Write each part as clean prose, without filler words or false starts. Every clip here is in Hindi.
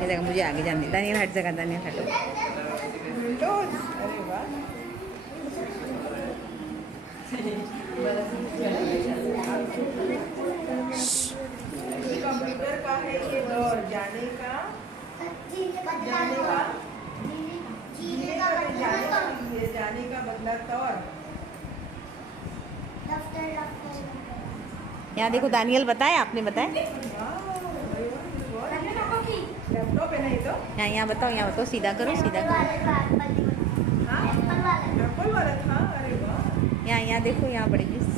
ये देखो मुझे आगे जाने दे। दानियल हट जगह, दानियल हटो। विंडोज, अरे वाह। कंप्यूटर का है ये दौर, जाने का जाने का बदला तौर। यहाँ देखो दानियल बताए, आपने बताया। लैपटॉप है ना ये तो। यहाँ बताओ, यहाँ बताओ, सीधा करो, सीधा करो। एप्पल वाला था, अरे वाह। यहाँ देखो, यहाँ बड़ी मिस।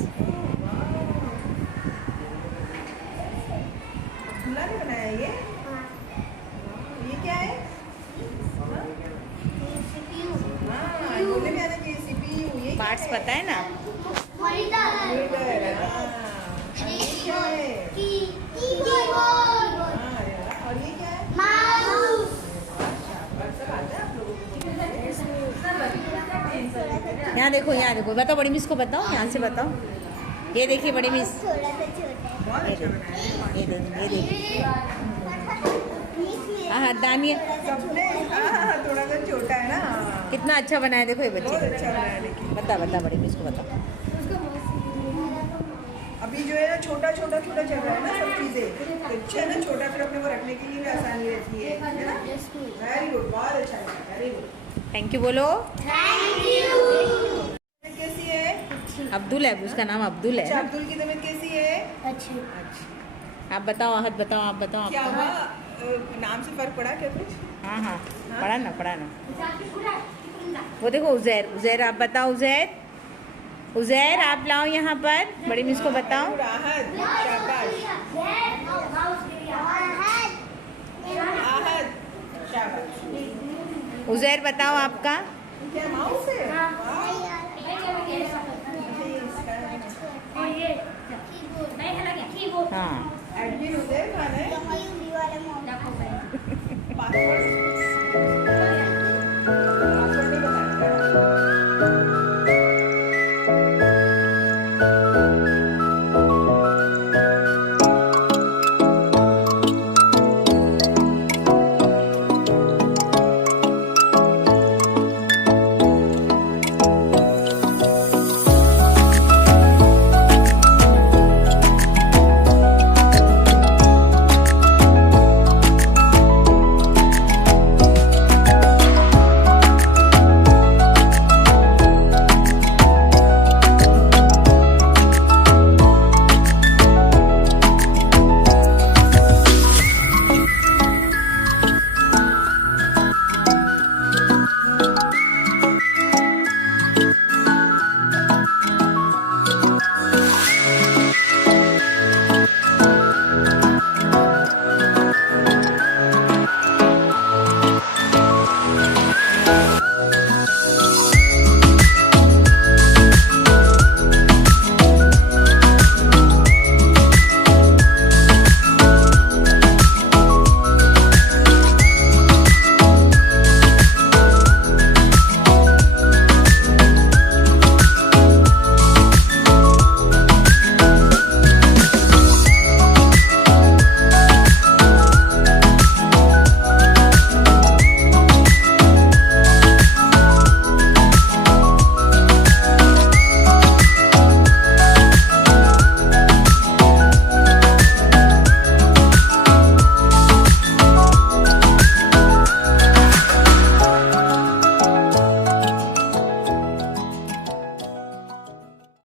अब्दुल्ला ने बनाया ये क्या है? बोलने में आना चाहिए CPU। ये पार्ट्स पता है ना? और ये क्या है? यहाँ देखो, यहाँ देखो, बताओ बड़ी मिस को बताओ, यहाँ से बताओ। ये देखिए बड़ी मिस, बहुत अच्छा बनाया है। ये देखिए। हाँ दानियल सबने थोड़ा सा छोटा है ना। कितना अच्छा बनाया, देखो ये बहुत बच्चे। अच्छा बनाया लेकिन। बता बड़ी मिस को बताओ। अभी जो है ना छोटा चल रहा है ना सब चीजें, तो अच्छा है ना छोटा, फिर अपने को रखने के लिए भी आसानी रहती है ना। वेरी गुड, बहुत अच्छा है, वेरी गुड। थैंक यू बोलो। कैसी है? अब्दुल है, उसका नाम अब्दुल है अच्छा, ना? अब्दुल की तबीयत कैसी है? अच्छी। आप बताओ, आहत बताओ, आप बताओ क्या आपका। हुआ? नाम से फर्क पड़ा क्या कुछ? हाँ पढ़ा ना। वो देखो उज़ैर, आप बताओ उज़ैर आप लाओ यहाँ पर, बड़ी मिस को बताओ। आहद, शाबाश। आहद, शाबाश। उज़ैर बताओ आपका। क्या माउस है? हाँ एडमिन उदय खान है। पासवर्ड